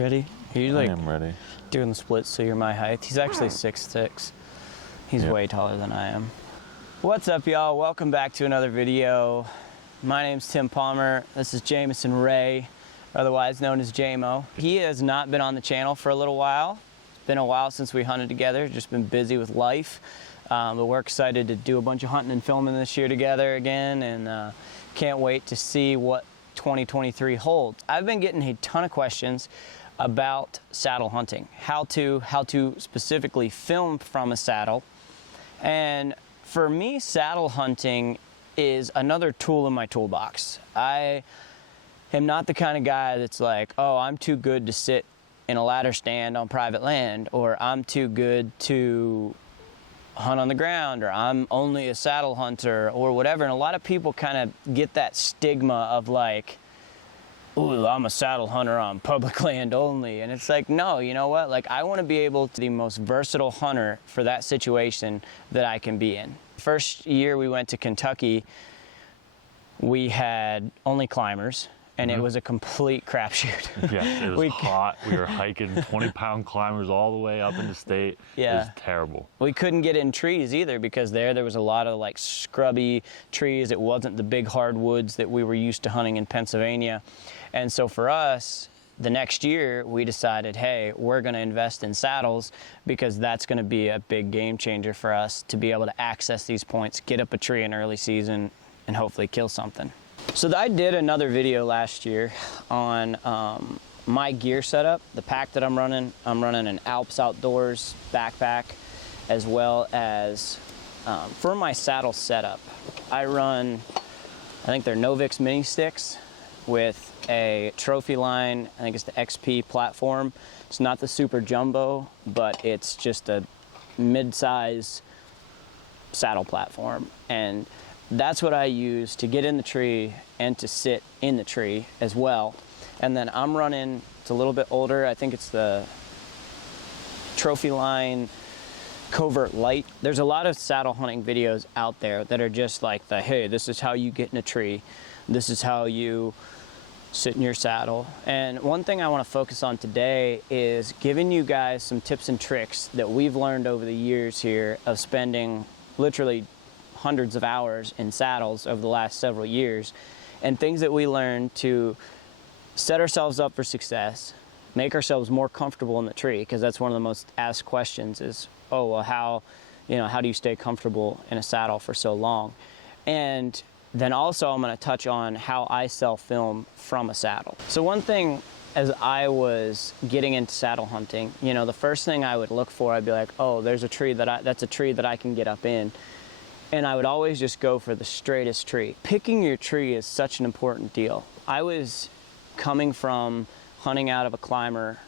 Ready? Are you I am ready. doing the splits so you're my height? He's actually 6'6". He's way taller than I am. What's up, y'all? Welcome back to another video. My name's Tim Palmer. This is Jameson Ray, otherwise known as JMO. He has not been on the channel for a little while. It's been a while since we hunted together, just been busy with life. But we're excited to do a bunch of hunting and filming this year together again, and can't wait to see what 2023 holds. I've been getting a ton of questions about saddle hunting, how to specifically film from a saddle. And for me, saddle hunting is another tool in my toolbox. I am not the kind of guy that's like, oh, I'm too good to sit in a ladder stand on private land, or I'm too good to hunt on the ground, or I'm only a saddle hunter, or whatever. And a lot of people kind of get that stigma of like, ooh, I'm a saddle hunter on public land only. And it's like, no, you know what? Like, I want to be able to be the most versatile hunter for that situation that I can be in. First year we went to Kentucky, we had only climbers, and it was a complete crapshoot. Yeah, it was hot. We were hiking 20-pound climbers all the way up into state. Yeah. It was terrible. We couldn't get in trees either because there was a lot of like scrubby trees. It wasn't the big hardwoods that we were used to hunting in Pennsylvania. And so for us, the next year we decided, hey, we're going to invest in saddles because that's going to be a big game changer for us to be able to access these points, get up a tree in early season, and hopefully kill something. So I did another video last year on my gear setup, the pack that I'm running. I'm running an Alps Outdoors backpack, as well as for my saddle setup, I run, I think they're Novix mini sticks with a trophy line. I think it's the XP platform. It's not the super jumbo, but it's just a mid-size saddle platform. And that's what I use to get in the tree and to sit in the tree as well. And then I'm running, it's a little bit older, I think it's the Trophy Line Covert Light. There's a lot of saddle hunting videos out there that are just like the, hey, this is how you get in a tree. This is how you sit in your saddle. And one thing I want to focus on today is giving you guys some tips and tricks that we've learned over the years here of spending literally hundreds of hours in saddles over the last several years, and things that we learned to set ourselves up for success, make ourselves more comfortable in the tree, because that's one of the most asked questions is, oh, well, how do you stay comfortable in a saddle for so long? And then also I'm going to touch on how I self-film from a saddle. So one thing, as I was getting into saddle hunting, the first thing I would look for, I'd be like, oh, there's a tree that's a tree that I can get up in. And I would always just go for the straightest tree. Picking your tree is such an important deal. I was coming from hunting out of a climber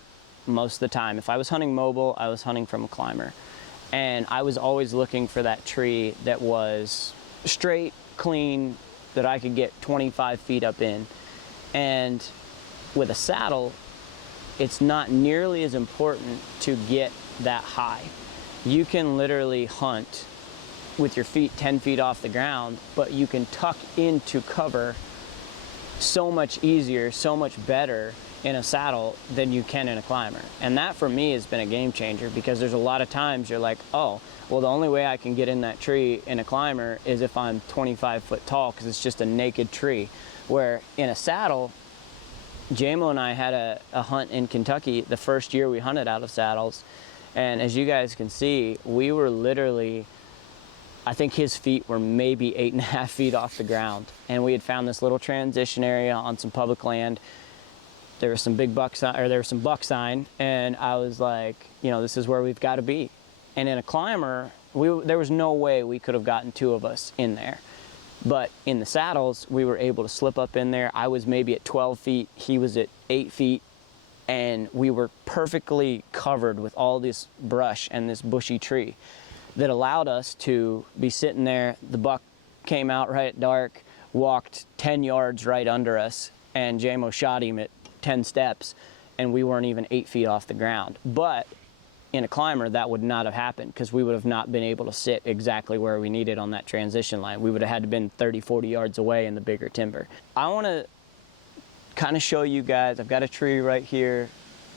most of the time. If I was hunting mobile, I was hunting from a climber. And I was always looking for that tree that was straight, clean, that I could get 25 feet up in. And with a saddle, it's not nearly as important to get that high. You can literally hunt with your feet 10 feet off the ground, but you can tuck into cover so much easier, so much better in a saddle than you can in a climber. And that for me has been a game changer, because there's a lot of times you're like, oh, well, the only way I can get in that tree in a climber is if I'm 25 foot tall, because it's just a naked tree. Where in a saddle, JMO and I had a hunt in Kentucky the first year we hunted out of saddles, and as you guys can see, we were literally, I think his feet were maybe 8.5 feet off the ground. And we had found this little transition area on some public land. There was some big buck sign, or there was some buck sign, and I was like, this is where we've got to be. And in a climber, there was no way we could have gotten two of us in there. But in the saddles, we were able to slip up in there. I was maybe at 12 feet, he was at 8 feet, and we were perfectly covered with all this brush and this bushy tree that allowed us to be sitting there. The buck came out right at dark, walked 10 yards right under us, and JMO shot him at 10 steps, and we weren't even 8 feet off the ground. But in a climber, that would not have happened, because we would have not been able to sit exactly where we needed on that transition line. We would have had to been 30, 40 yards away in the bigger timber. I want to kind of show you guys, I've got a tree right here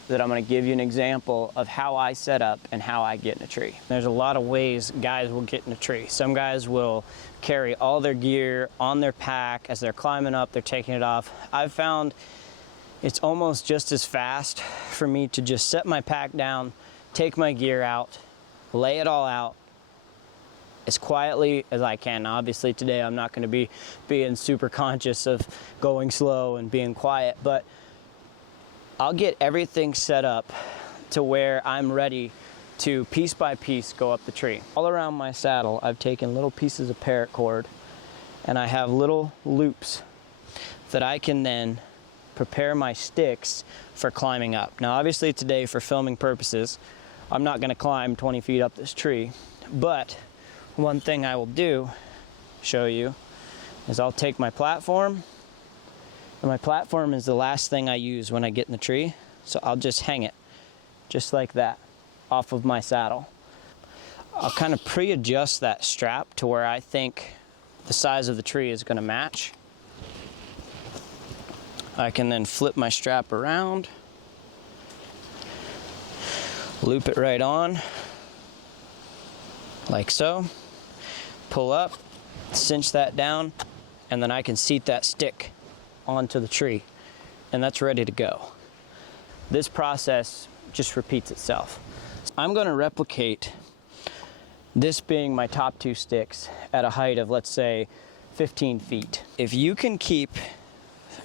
that I'm going to give you an example of how I set up and how I get in a tree. There's a lot of ways guys will get in a tree. Some guys will carry all their gear on their pack. As they're climbing up, they're taking it off. I've found it's almost just as fast for me to just set my pack down, take my gear out, lay it all out as quietly as I can. Now, obviously today I'm not going to be being super conscious of going slow and being quiet, but I'll get everything set up to where I'm ready to piece by piece go up the tree. All around my saddle I've taken little pieces of paracord and I have little loops that I can then prepare my sticks for climbing up. Now obviously today for filming purposes I'm not going to climb 20 feet up this tree, but one thing I will do, show you, is I'll take my platform, and my platform is the last thing I use when I get in the tree, so I'll just hang it, just like that, off of my saddle. I'll kind of pre-adjust that strap to where I think the size of the tree is going to match. I can then flip my strap around, loop it right on, like so, pull up, cinch that down, and then I can seat that stick onto the tree, and that's ready to go. This process just repeats itself. I'm going to replicate this being my top two sticks at a height of, let's say, 15 feet. If you can keep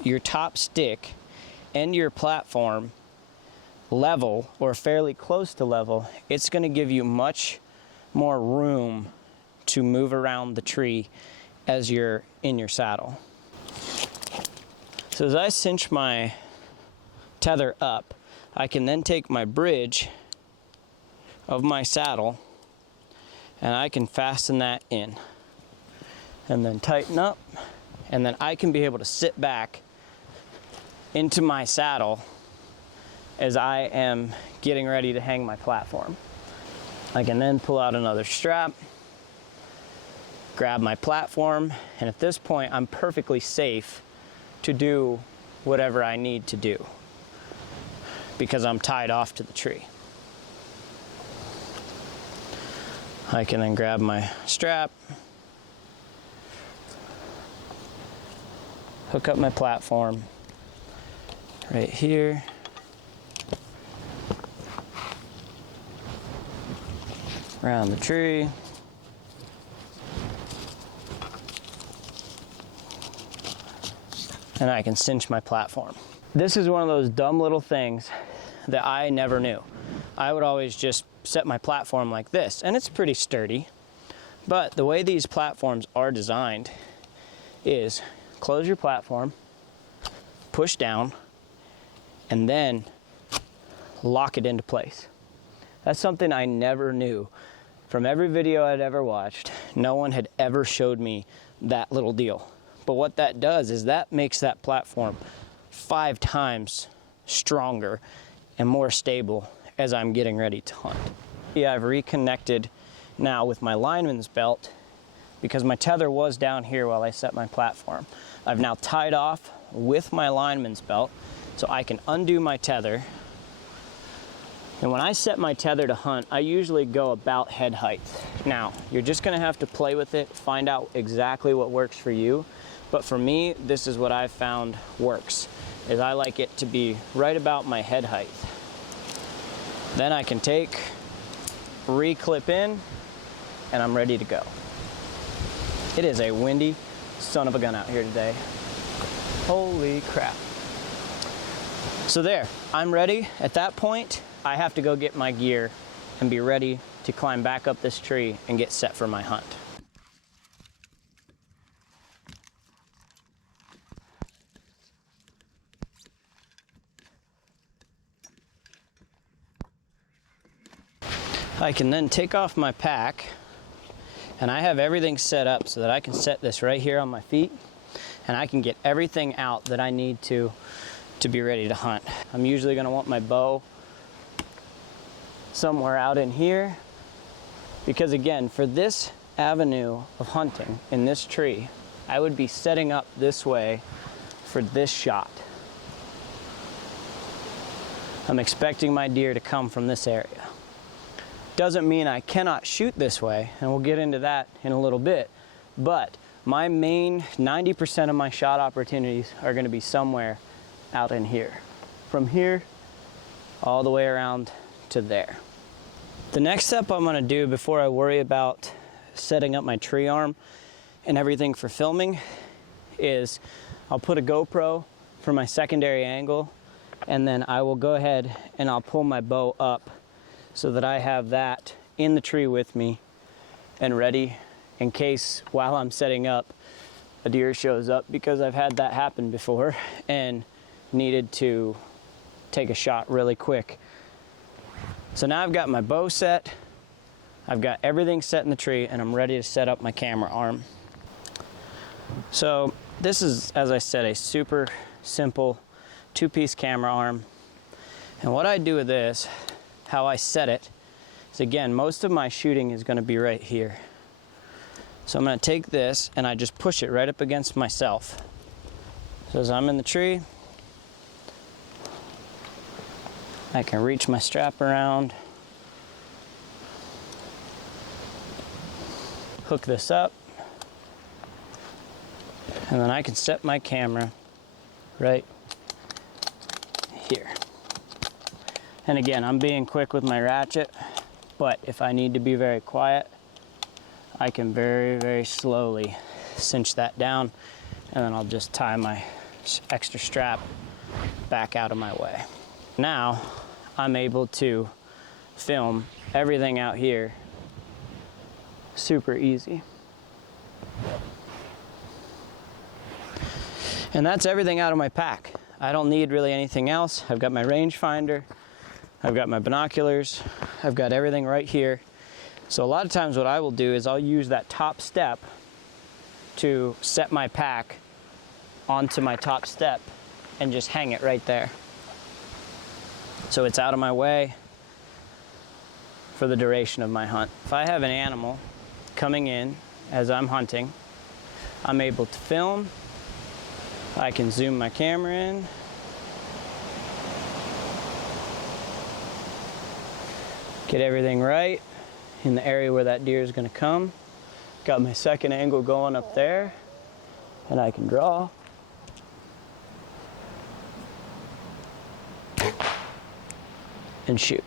your top stick and your platform level or fairly close to level, it's going to give you much more room to move around the tree as you're in your saddle. So as I cinch my tether up, I can then take my bridge of my saddle and I can fasten that in and then tighten up, and then I can be able to sit back into my saddle as I am getting ready to hang my platform. I can then pull out another strap, grab my platform, and at this point I'm perfectly safe to do whatever I need to do because I'm tied off to the tree. I can then grab my strap, hook up my platform right here, around the tree, and I can cinch my platform. This is one of those dumb little things that I never knew. I would always just set my platform like this, and it's pretty sturdy, but the way these platforms are designed is close your platform, push down, and then lock it into place. That's something I never knew. From every video I'd ever watched, no one had ever showed me that little deal. But what that does is that makes that platform 5 times stronger and more stable as I'm getting ready to hunt. Yeah, I've reconnected now with my lineman's belt because my tether was down here while I set my platform. I've now tied off with my lineman's belt so I can undo my tether. And when I set my tether to hunt, I usually go about head height. Now, you're just gonna have to play with it, find out exactly what works for you. But for me, this is what I've found works, is I like it to be right about my head height. Then I can take, re-clip in, and I'm ready to go. It is a windy son of a gun out here today. Holy crap. So there, I'm ready. At that point, I have to go get my gear and be ready to climb back up this tree and get set for my hunt. I can then take off my pack, and I have everything set up so that I can set this right here on my feet, and I can get everything out that I need to be ready to hunt. I'm usually going to want my bow somewhere out in here, because again, for this avenue of hunting in this tree, I would be setting up this way for this shot. I'm expecting my deer to come from this area. Doesn't mean I cannot shoot this way, and we'll get into that in a little bit, but my main 90% of my shot opportunities are going to be somewhere out in here. From here all the way around to there. The next step I'm going to do before I worry about setting up my tree arm and everything for filming is I'll put a GoPro for my secondary angle, and then I will go ahead and I'll pull my bow up so that I have that in the tree with me and ready in case while I'm setting up a deer shows up, because I've had that happen before and needed to take a shot really quick. So now I've got my bow set, I've got everything set in the tree, and I'm ready to set up my camera arm. So this is, as I said, a super simple 2-piece camera arm. And what I do with this, how I set it, is again, most of my shooting is going to be right here. So I'm going to take this and I just push it right up against myself. So as I'm in the tree, I can reach my strap around, hook this up, and then I can set my camera right here. And again, I'm being quick with my ratchet, but if I need to be very quiet, I can very, very slowly cinch that down, and then I'll just tie my extra strap back out of my way. Now, I'm able to film everything out here super easy. And that's everything out of my pack. I don't need really anything else. I've got my rangefinder, I've got my binoculars, I've got everything right here. So a lot of times what I will do is I'll use that top step to set my pack onto my top step and just hang it right there. So it's out of my way for the duration of my hunt. If I have an animal coming in as I'm hunting, I'm able to film. I can zoom my camera in. Get everything right in the area where that deer is going to come. Got my second angle going up there, and I can draw. And shoot.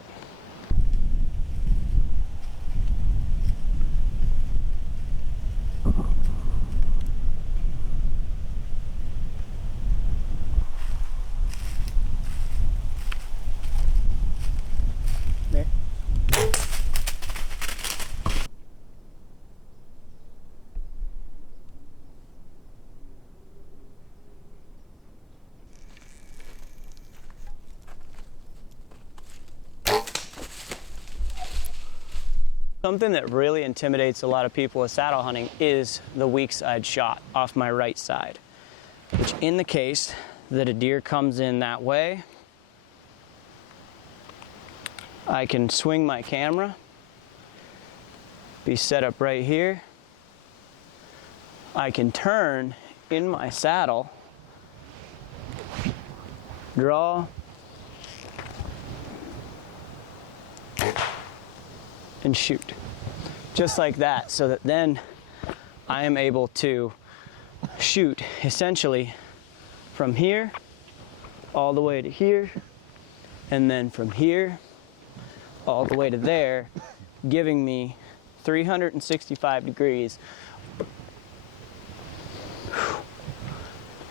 There. Something that really intimidates a lot of people with saddle hunting is the weak side shot off my right side, which in the case that a deer comes in that way, I can swing my camera, be set up right here. I can turn in my saddle, draw, and shoot, just like that, so that then I am able to shoot essentially from here all the way to here, and then from here all the way to there, giving me 365 degrees.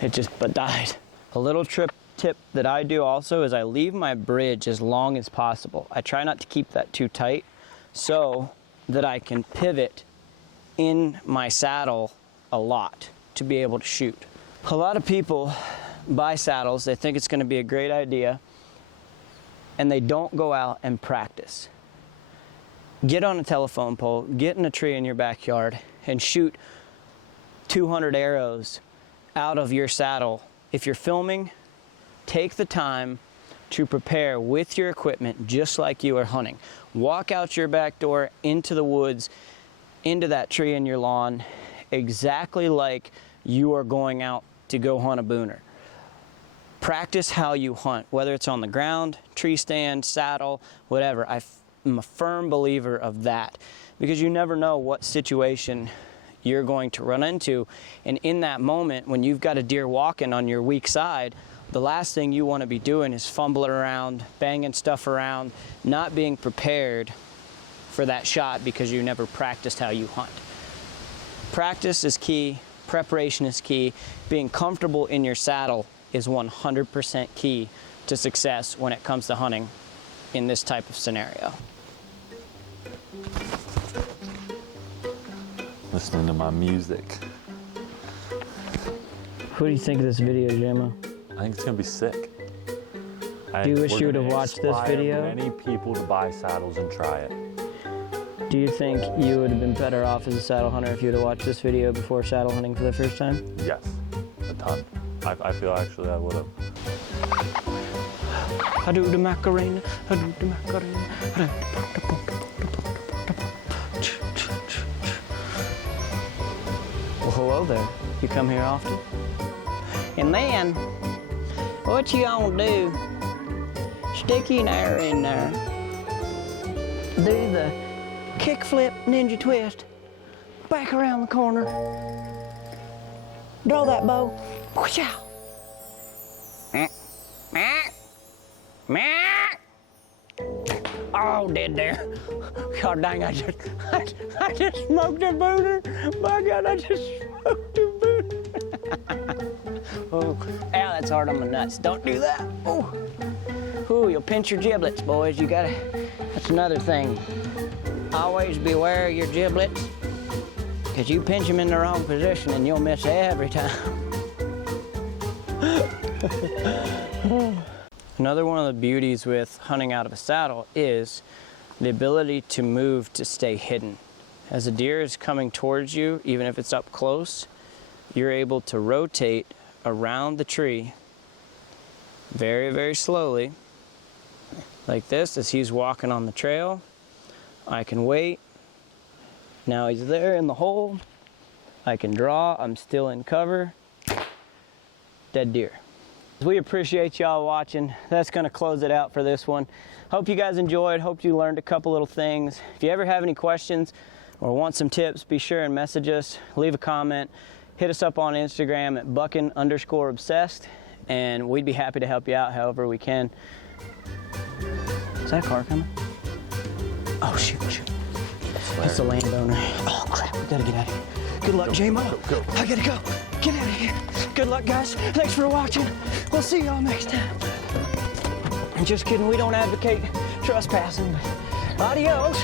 It just died. A little tip that I do also is I leave my bridge as long as possible. I try not to keep that too tight, so that I can pivot in my saddle a lot to be able to shoot. A lot of people buy saddles, they think it's going to be a great idea, and they don't go out and practice. Get on a telephone pole, get in a tree in your backyard, and shoot 200 arrows out of your saddle. If you're filming, take the time to prepare with your equipment just like you are hunting. Walk out your back door into the woods, into that tree in your lawn, exactly like you are going out to go hunt a booner. Practice how you hunt, whether it's on the ground, tree stand, saddle, whatever. I'm a firm believer of that, because you never know what situation you're going to run into. And in that moment, when you've got a deer walking on your weak side, the last thing you want to be doing is fumbling around, banging stuff around, not being prepared for that shot because you never practiced how you hunt. Practice is key, preparation is key, being comfortable in your saddle is 100% key to success when it comes to hunting in this type of scenario. Listening to my music. What do you think of this video, JMO? I think it's gonna be sick. Do you wish you would have watched this video? Many people to buy saddles and try it. Do you think you would have been better off as a saddle hunter if you would have watched this video before saddle hunting for the first time? Yes, a ton. I feel actually I would have. I do the Macarena, I do the Macarena. Well, hello there. You come here often? And then, what you gonna do? Stick your arrow in there. Do the kickflip ninja twist. Back around the corner. Draw that bow. Whoosh-yow. Oh, dead there. God dang, I just smoked a booter. My God, I just smoked a booter. Oh, ow, that's hard on my nuts. Don't do that. Oh, ooh, you'll pinch your giblets, boys. You gotta, that's another thing. Always beware of your giblets, because you pinch them in the wrong position and you'll miss every time. Another one of the beauties with hunting out of a saddle is the ability to move to stay hidden. As a deer is coming towards you, even if it's up close, you're able to rotate around the tree very, very slowly, like this, as he's walking on the trail. I can wait. Now he's there in the hole. I can draw, I'm still in cover. Dead deer. We appreciate y'all watching. That's gonna close it out for this one. Hope you guys enjoyed, hope you learned a couple little things. If you ever have any questions or want some tips, be sure and message us, leave a comment, hit us up on Instagram at buckin_obsessed, and we'd be happy to help you out however we can. Is that a car coming? Oh, shoot. It's the landowner. Oh, crap, we gotta get out of here. Good luck, JMO. Go. I gotta go. Get out of here. Good luck, guys. Thanks for watching. We'll see y'all next time. And just kidding, we don't advocate trespassing. Adios.